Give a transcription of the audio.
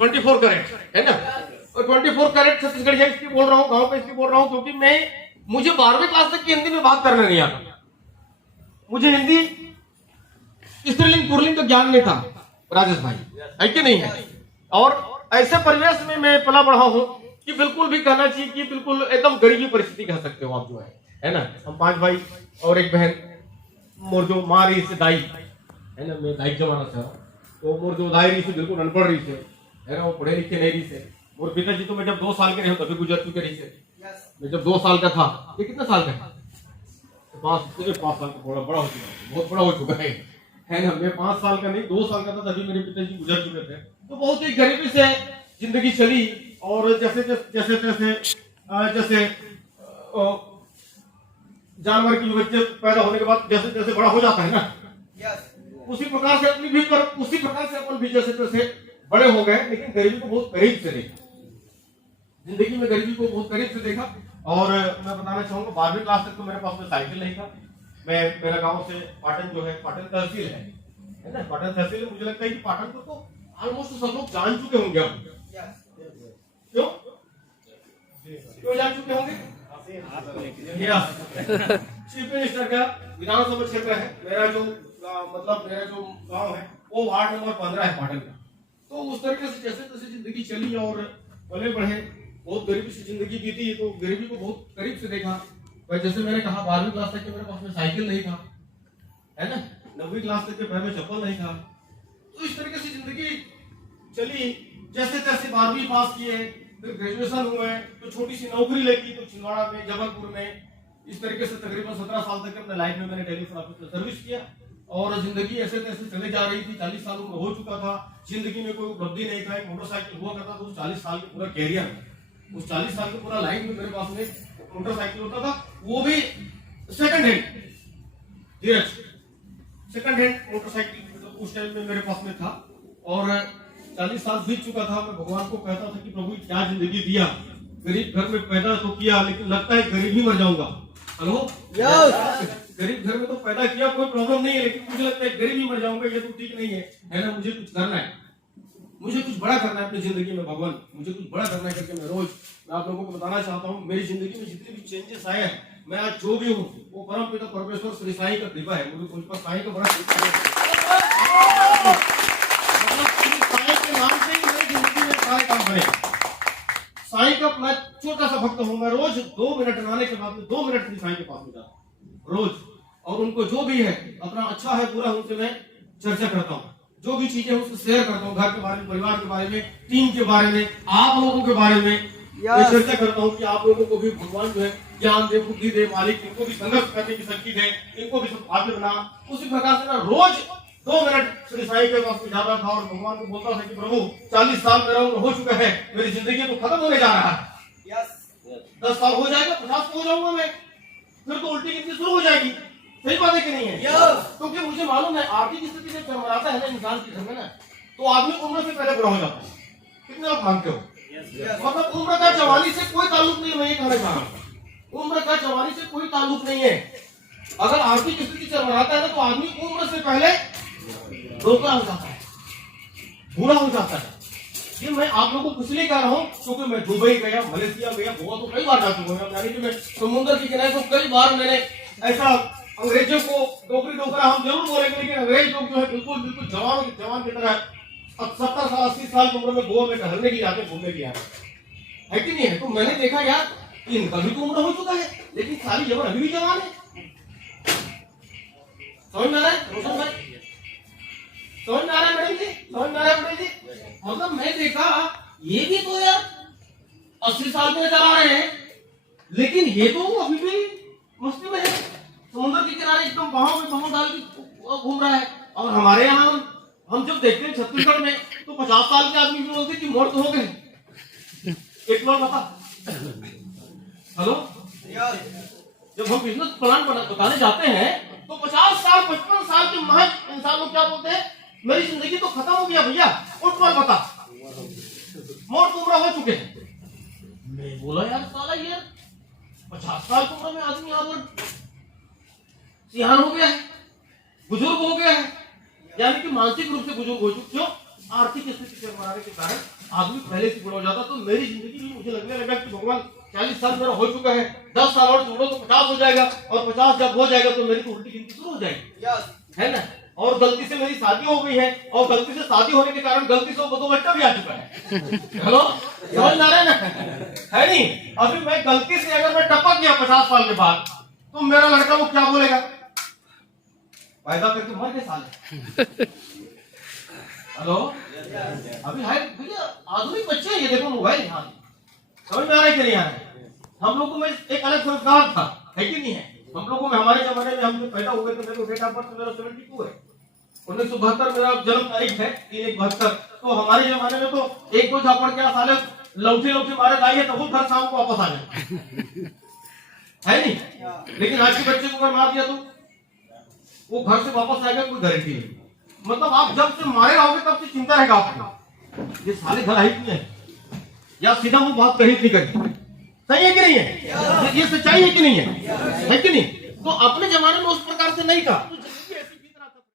24 carat है ना। और 24 कैरेट छत्तीसगढ़िया इसलिए बोल रहा हूँ, गाँव का इसलिए बोल रहा हूँ क्योंकि मुझे 12वीं क्लास तक की हिंदी में बात करना नहीं आता। मुझे हिंदी स्त्रीलिंग पुल्लिंग का ज्ञान नहीं था राजेश भाई, है कि नहीं है। और ऐसे परिवेश में मैं पला बढ़ा हूँ कि बिल्कुल भी कहना चाहिए कि बिल्कुल एकदम गरीबी परिस्थिति कह सकते हो आप, जो है ना। हम 5 भाई और एक बहन। मोर जो माँ रही से दाई है ना, मैं दाई जमाना से हूँ, तो मोर जो दाई रही से बिल्कुल अनपढ़ रही से है ना, वो पढ़े लिखे नहीं रही से। मोर पिताजी तो मैं जब 2 साल के रहे तभी गुजर चुके रही से। मैं जब 2 साल का था, ये कितने साल का है? 5 साल का, बड़ा हो चुका है, बहुत बड़ा हो चुका है ना। मैं 5 साल का नहीं 2 साल का था तभी मेरे पिताजी गुजर चुके थे। तो बहुत ही गरीबी से जिंदगी चली। और जैसे जानवर की बच्चे पैदा होने के बाद जैसे जैसे बड़ा हो जाता है ना, उसी प्रकार से अपन भी जैसे जैसे बड़े हो गए, लेकिन गरीबी को बहुत करीब से देखा, जिंदगी में गरीबी को बहुत करीब से देखा। और मैं बताना चाहूंगा 12वीं क्लास तक तो मेरे पास में साइकिल नहीं था। मेरा गांव से पाटन जो है, पाटन तहसील है ना, पाटन तहसील में मुझे लगता है कि पाटन को तो ऑलमोस्ट सब लोग जान चुके होंगे अब। क्यों जान चुके होंगे? चीफ मिनिस्टर का विधानसभा क्षेत्र है मेरा जो गांव है वो वार्ड नंबर 15 है पाटन का। तो उस तरीके से जैसे तैसे जिंदगी चली और पले बढ़े, बहुत गरीबी से जिंदगी बीती, तो गरीबी को बहुत करीब से देखा। भाई जैसे मैंने कहा 12वीं क्लास तक के मेरे पास में साइकिल नहीं था, है ना। 9वीं क्लास तक के पैर में चप्पल नहीं था। तो इस तरीके से जिंदगी चली। जैसे तैसे 12वीं पास किए, फिर ग्रेजुएशन हुए, तो छोटी सी नौकरी लगी तो छिंदवाड़ा में, जबलपुर में। इस तरीके से तकरीबन 17 साल तक अपने लाइफ में मैंने टेलीफोन ऑफिस में सर्विस किया। और जिंदगी ऐसे तैसे चले जा रही थी। 40 साल उम्र हो चुका था, जिंदगी में कोई उपलब्धि नहीं था। एक मोटरसाइकिल हुआ करता था उस 40 साल के पूरा कैरियर में, उस 40 साल के पूरा लाइफ में मेरे पास में मोटरसाइकिल होता था, वो भी सेकंड हैंड, धीरज सेकंड हैंड मोटरसाइकिल उस टाइम में मेरे पास में था। और 40 साल बीत चुका था। मैं भगवान को कहता था कि प्रभु क्या जिंदगी दिया, गरीब घर में पैदा तो किया, लेकिन लगता है गरीब ही मर जाऊंगा। हेलो, गरीब घर में तो पैदा किया, कोई प्रॉब्लम नहीं है, लेकिन मुझे लगता है गरीब ही मर जाऊंगा, ये तो ठीक नहीं है ना। मुझे कुछ करना है, मुझे कुछ बड़ा करना है अपनी जिंदगी में। भगवान मुझे कुछ बड़ा करना है करके मैं आप लोगों को बताना चाहता हूँ। मेरी जिंदगी में जितने भी चेंजेस आए हैं, मैं आज जो भी हूँ वो परम पिता परमेश्वर श्री साईं का कृपा है। मुझे कुछ पर साईं का बड़ा कृपा है। मतलब साईं के नाम से ही मेरी जिंदगी में सारे काम बने। साईं का मैं छोटा सा भक्त हूँ। मैं रोज 2 मिनट नहाने के बाद में 2 मिनट साईं के पास में जाता हूँ रोज। और उनको जो भी है अपना अच्छा है पूरा उनसे मैं चर्चा करता हूँ, जो भी चीजें उससे शेयर करता हूँ, घर के बारे में, परिवार के बारे में, टीम के बारे में, आप लोगों के बारे में मैं चर्चा करता हूँ कि आप लोगों को भी भगवान जो है ज्ञान दे, बुद्धि दे, मालिक इनको भी संघर्ष करने की शक्ति दे, इनको भी सब आगे बना। उसी प्रकार से मैं रोज 2 मिनट श्री साईं के पास में जाता था और भगवान को बोलता था कि प्रभु 40 साल मेरा उम्र हो चुका है, मेरी जिंदगी तो खत्म होने जा रहा है। 10 साल हो जाएगा, 50 हो जाऊंगा मैं, फिर तो उल्टी गिनती शुरू हो जाएगी। सही बात है कि नहीं है? क्योंकि मुझे मालूम है आर्थिक स्थिति जब चरमराता है ना इंसान के घर में ना, तो आदमी उम्र से पहले बुरा हो जाता है। कितने आप मानते हो? मतलब उम्र का जवानी से कोई ताल्लुक नहीं है। मैं ये कहना चाह रहा हूँ, उम्र का जवानी से कोई ताल्लुक नहीं है। अगर आर्थिक स्थिति चरमराता है ना, तो आदमी उम्र से पहले रोका हो जाता है, बुरा हो जाता है। ये मैं आप लोगों को इसलिए कह रहा हूँ क्योंकि मैं दुबई गया, मलेशिया गया, गोवा तो कई बार जा चुका हूँ। यानी कि मैं समुद्र के किनारे तो कई बार मैंने ऐसा अंग्रेजों को डोकरा हम जरूर बोलेंगे, लेकिन अंग्रेज लोग जो है बिल्कुल जवान की तरह 70 साल 80 साल की उम्र में गोवा में टहलने की जाते, घूमने की जाते, है कि नहीं है? तो मैंने देखा यार इनका भी तो उम्र हो चुका है, लेकिन सारी जवान अभी भी जवान है। समझ में आ रहा है रोशन भाई? समझ में आ रहा है मैडम जी? समझ में आ रहा है मैडम जी? मतलब मैं देखा ये भी तो यार 80 साल में चला रहे हैं, लेकिन ये तो अभी भी मस्ती में है, समुद्र के किनारे एकदम बाहों में बाहों डाल के घूम रहा है। और हमारे यहाँ हम जब देखते हैं छत्तीसगढ़ में तो 50 साल के आदमी भी बोलते कि मौत हो गए। एक बार बता, हेलो, जब हम बिजनेस प्लान बताने जाते हैं तो 50 साल 55 साल के महज इंसान लोग क्या बोलते हैं, मेरी जिंदगी तो खत्म हो गया भैया, उठ पर बता, मौत उम्र हो चुके हैं। मैं बोला यार साला ये 50 साल की उम्र में आदमी यहाँ पर सियान हो गया है, बुजुर्ग हो गया है, यानी कि मानसिक रूप से बुजुर्ग हो चुके। क्यों? आर्थिक स्थिति के बनाने के कारण आदमी पहले से बुरा हो जाता। तो मेरी जिंदगी में मुझे लगने लगा कि भगवान 40 साल मेरा हो चुका है, 10 साल और जोड़ो तो 50 हो जाएगा, और 50 जब हो जाएगा तो मेरी तो उल्टी गिनती शुरू हो जाएगी, है ना। और गलती से मेरी शादी हो गई है, और गलती से शादी होने के कारण गलती से वो 2 बच्चा भी आ चुका है। हेलो, समझ आ रहे ना, है नहीं। अभी मैं गलती से अगर मैं टपक गया 50 साल के बाद, तो मेरा लड़का वो क्या बोलेगा, पैदा करके मर गए साले। हेलो, अभी है भैया आधुनिक बच्चे हैं ये, देखो मोबाइल यहाँ, समझ में आ रहा है कि नहीं आ रहा है। हम लोगों में एक अलग संस्कार था, है कि नहीं है। हम लोगों में, हमारे जमाने में हम पैदा हुए थे, मेरे डेट ऑफ बर्थ मेरा 72 है, 1972 मेरा जन्म तारीख है, 3/1/72। तो हमारे जमाने में तो 1-2 झापड़ क्या साले लौटी मारे लाइए तो वो घर शाम को वापस आ जाए, है नहीं। लेकिन आज के बच्चे को अगर मार दिया तो वो घर से वापस आएगा, कोई गारंटी नहीं। मतलब आप जब से मारे रहोगे तब से चिंता रहेगा आपको, ये साले घर आई क्यों है, या सीधा वो बात कही नहीं करी। सही है कि नहीं है, ये सच्चाई है कि नहीं है कि नहीं। तो अपने जमाने में उस प्रकार से नहीं था।